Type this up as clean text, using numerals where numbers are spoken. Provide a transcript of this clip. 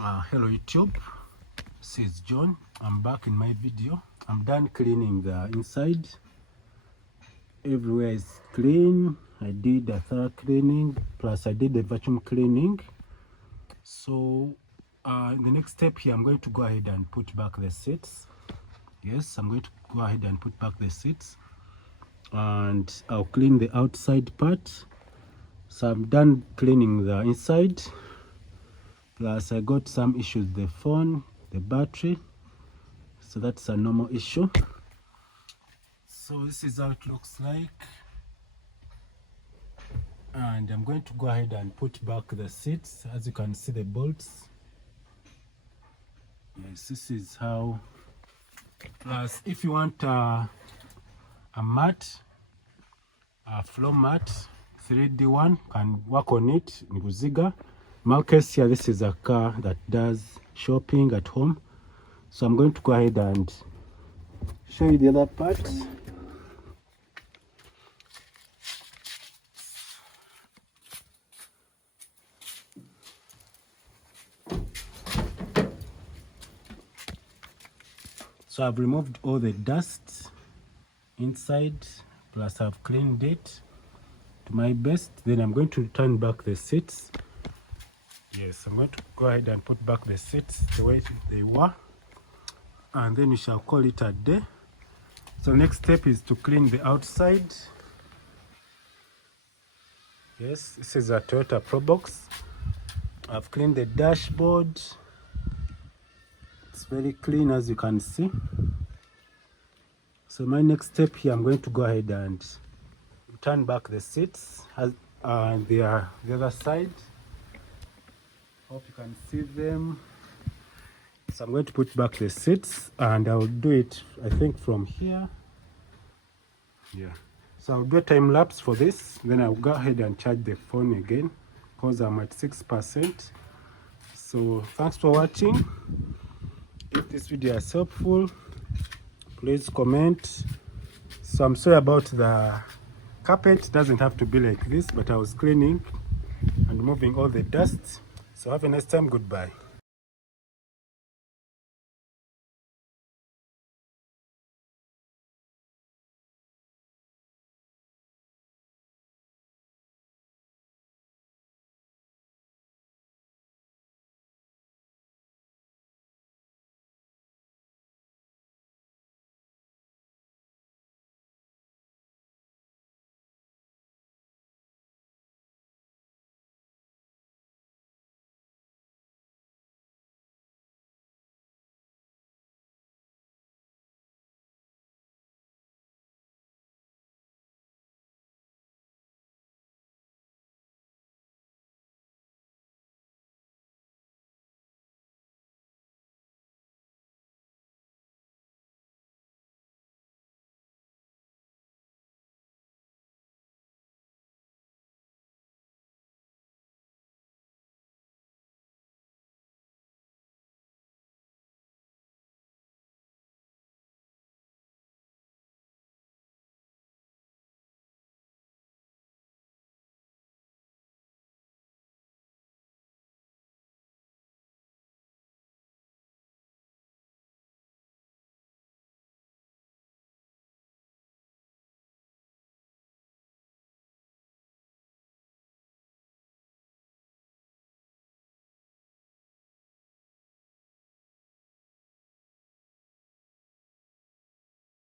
Hello YouTube, this is John. I'm back in my video. I'm done cleaning the inside. Everywhere is clean. I did a thorough cleaning, plus I did the vacuum cleaning. So in the next step here, I'm going to go ahead and put back the seats. Yes, I'm going to go ahead and put back the seats, and I'll clean the outside part. So I'm done cleaning the inside. Plus I got some issues with the phone, the battery, so that's a normal issue. So this is how it looks like, and I'm going to go ahead and put back the seats. As you can see, the bolts. Yes, this is how. Plus if you want a mat, a floor mat, 3D one, can work on it in Guziga. In my case here, this is a car that does shopping at home, so I'm going to go ahead and show you the other part. So I've removed all the dust inside, plus I've cleaned it to my best. Then I'm going to turn back the seats. Yes, I'm going to go ahead and put back the seats the way they were, and then we shall call it a day. So next step is to clean the outside. Yes, this is a Toyota Probox. I've cleaned the dashboard. It's very clean, as you can see. So my next step here, I'm going to go ahead and turn back the seats, and they are the other side. Hope you can see them. So I'm going to put back the seats, and I'll do it, I think, from here. Yeah. So I'll do a time lapse for this, then I'll go ahead and charge the phone again, because I'm at 6%. So thanks for watching. If this video is helpful, please comment. So I'm sorry about the carpet. It doesn't have to be like this, but I was cleaning and removing all the dust. So have a nice time. Goodbye.